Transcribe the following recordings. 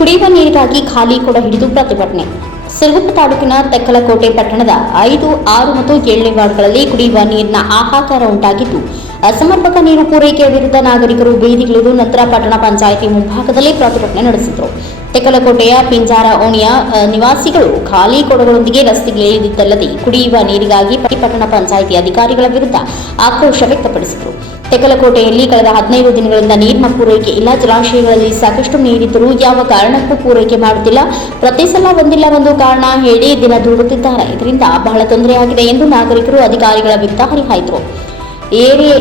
ಕುಡಿಯುವ ನೀರಿಗಾಗಿ ಖಾಲಿ ಕೊಡ ಹಿಡಿದು ಪ್ರತಿಭಟನೆ. ಸಿರುಗುಪ್ಪ ತಾಲೂಕಿನ ತೆಕ್ಕಲಕೋಟೆ ಪಟ್ಟಣದ ಐದು, ಆರು ಮತ್ತು ಏಳನೇ ವಾರ್ಡ್ಗಳಲ್ಲಿ ಕುಡಿಯುವ ನೀರಿನ ಆಹಾಕಾರ ಉಂಟಾಗಿದ್ದು, ಅಸಮರ್ಪಕ ನೀರು ಪೂರೈಕೆಯ ವಿರುದ್ಧ ನಾಗರಿಕರು ಬೀದಿಗಿಳಿದು ನಂತರ ಪಟ್ಟಣ ಪಂಚಾಯಿತಿ ಮುಂಭಾಗದಲ್ಲಿ ಪ್ರತಿಭಟನೆ ನಡೆಸಿದರು. ತೆಕ್ಕಲಕೋಟೆಯ ಪಿಂಜಾರ ಓಣಿಯ ನಿವಾಸಿಗಳು ಖಾಲಿ ಕೊಡಗಳೊಂದಿಗೆ ರಸ್ತೆಗಿಳಿದಿದ್ದಲ್ಲದೆ ಕುಡಿಯುವ ನೀರಿಗಾಗಿ ಪಟ್ಟಣ ಪಂಚಾಯಿತಿ ಅಧಿಕಾರಿಗಳ ವಿರುದ್ಧ ಆಕ್ರೋಶ ವ್ಯಕ್ತಪಡಿಸಿದರು. ತೆಕ್ಕಲಕೋಟೆಯಲ್ಲಿ ಕಳೆದ ಹದಿನೈದು ದಿನಗಳಿಂದ ನೀರಿನ ಪೂರೈಕೆ ಇಲ್ಲ. ಜಲಾಶಯಗಳಲ್ಲಿ ಸಾಕಷ್ಟು ನೀರಿದ್ದರೂ ಯಾವ ಕಾರಣಕ್ಕೂ ಪೂರೈಕೆ ಮಾಡುತ್ತಿಲ್ಲ. ಪ್ರತಿ ಸಲ ಒಂದಿಲ್ಲ ಒಂದು ಕಾರಣ ಹೇಳಿ ದಿನ ದೂಡುತ್ತಿದ್ದಾರೆ ಇದರಿಂದ ಬಹಳ ತೊಂದರೆಯಾಗಿದೆ ಎಂದು ನಾಗರಿಕರು, ಅಧಿಕಾರಿಗಳ ವಿರುದ್ಧ ಹರಿಹಾಯ್ದರು. ಏರೆ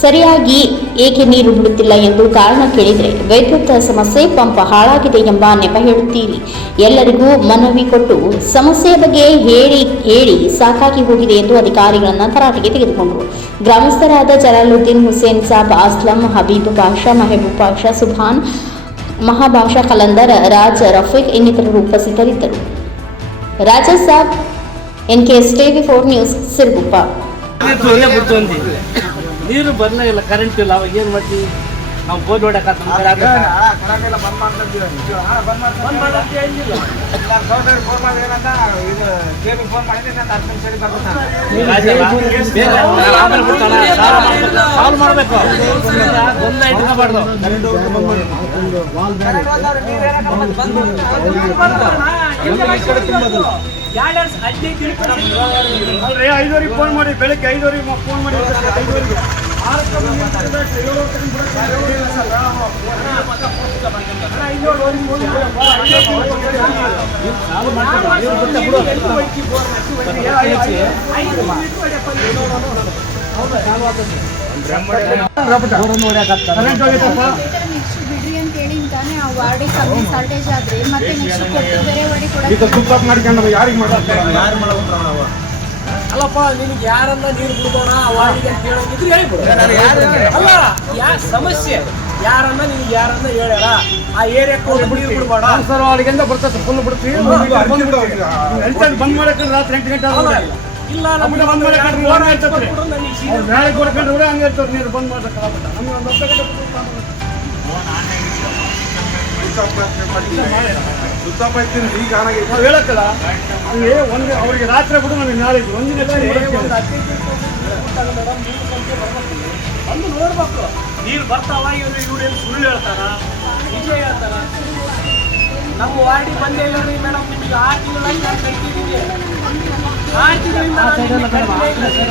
ಸರಿಯಾಗಿ ಏಕೆ ನೀರು ಬಿಡುತ್ತಿಲ್ಲ ಎಂದು ಕಾರಣ ಕೇಳಿದರೆ, ವಿದ್ಯುತ್ ಸಮಸ್ಯೆ ಪಂಪ್ ಹಾಳಾಗಿದೆ ಎಂಬ ನೆಪ ಹೇಳುತ್ತೀರಿ. ಎಲ್ಲರಿಗೂ ಮನವಿ ಕೊಟ್ಟು ಸಮಸ್ಯೆಯ ಬಗ್ಗೆ ಹೇಳಿ ಹೇಳಿ ಸಾಕಾಗಿ ಹೋಗಿದೆ ಎಂದು ಅಧಿಕಾರಿಗಳನ್ನು ತರಾಟೆಗೆ ತೆಗೆದುಕೊಂಡರು. ಗ್ರಾಮಸ್ಥರಾದ ಜಲಾಲುದ್ದೀನ್ ಹುಸೇನ್ ಸಾಬ್, ಅಸ್ಲಂ, ಹಬೀಬ್ ಪಾಷಾ ಮೆಹಬೂಬ್ ಬಾಷಾ, ಸುಭಾನ್ ಮಹಾಭಾಷಾ ಕಲಂದರ್, ರಾಜ್ ರಫೀಕ್ ಇನ್ನಿತರರು ಉಪಸ್ಥಿತರಿದ್ದರು. Raja Sab T TV four news, Siruguppa. ನೀರು ಬಿಡ್ತು ನೀರು ಬರ್ಲೇ ಇಲ್ಲ ಕರೆಂಟ್ ಇಲ್ಲ ಅವಾಗ ಏನು ಮಾಡ್ತೀವಿ ನಾವು ಬೋರ್ ಹೊಡಕ ಸಾಲ್ವ್ ಮಾಡಬೇಕು. ಇಟ್ಕೋಬಾರ್ದು ಐದೂವರೆಗೆ ಫೋನ್ ಮಾಡಿ ಬೆಳಗ್ಗೆ ಐದೂವರೆಗೆ ಫೋನ್ ಮಾಡಿ ಬೆಳಿಗ್ಗೆ ಐದೂವರೆವರೆಗೆ ಫೋನ್ ಮಾಡಿ. ಬಿಡ್ರಿ ಅಂತ ಹೇಳಿ ತಾನೇ ಆ ವಾರ್ಡಿಗೆ ಕಮ್ಮಿ ಶಾರ್ಟೇಜ್ ಆದ್ರೆ ಮತ್ತೆ ನೆಕ್ಸ್ಟ್ ಕೊಟ್ಟು ಬೇರೆ ಈಗ ತುಪ್ಪ ಮಾಡ್ಕೊಂಡು ಯಾರಿಗೆ ಮಾಡ್ತಾರೆ ಅಲ್ಲಪ್ಪ ನಿನಗೆ ಯಾರನ್ನ ನೀರು ಬಿಡ್ಬೋಣ ಅವರಿಗೆ ಅಂತ ಹೇಳೋದಿದ್ರೆ ಹೇಳಿಬಿಡು. ಅಲ್ಲ ಯಾ ಸಮಸ್ಯೆ. ಯಾರನ್ನ ನಿನಗೆ ಯಾರನ್ನ ಹೇಳ್ಯಾರ? ಆ ಏರಿಯಾಕ್ಕೆ ಹೋಗಿ ನೀರು ಬಿಡ್ಬೇಡ ಸರ್ ಅಲ್ಲಿಂದ ಬರ್ತದೆ ಫುಲ್ ಬಿಡ್ತೀವಿ. ಬಂದ್ ಮಾಡಕ್ಕೆ ರಾತ್ರಿ ಎಂಟು ಗಂಟೆ ಅಲ್ಲ, ಇಲ್ಲ ನಮ್ಗೆ ಬಂದ್ ಮಾಡಕ್ಕೆ ಅವ್ರು ನಾಳೆ ಕೊಡ್ಕೊಂಡ್ರೆ ಹಂಗೆ ಇರ್ತದೆ ನೀರು ಬಂದ್ ಮಾಡ್ಬೇಕಾಗ್ಬಿಟ್ಟ ನಮ್ಗೆ ಒಂದು ಅರ್ಧ ಗಂಟೆ ಬಿಟ್ಟು ನಾವು ಹೇಳಕ್ಕಲ್ಲ. ಅಲ್ಲಿ ಒಂದು ಅವರಿಗೆ ರಾತ್ರಿ ಬಿಡು ನಮಗೆ ನಾಳೆ ಒಂದಿನ ಬಂದು ನೋಡ್ಬೇಕು. ನೀರು ಬರ್ತಾವ ಇವ್ರು ಇವ್ರು ಏನು ಸುಳ್ಳು ಹೇಳ್ತಾರ? ನಿಜ ಹೇಳ್ತಾರ? ನಮ್ಮ ವಾರ್ಡಿ ಬಂದೇ ಇಲ್ಲ ರೀ ಮೇಡಮ್ ನಿಮಗೆ ಆರು ತಿಂಗಳಾಗಿ ನಾನು ಆರು ತಿಂಗಳಿಂದ ನಾನು.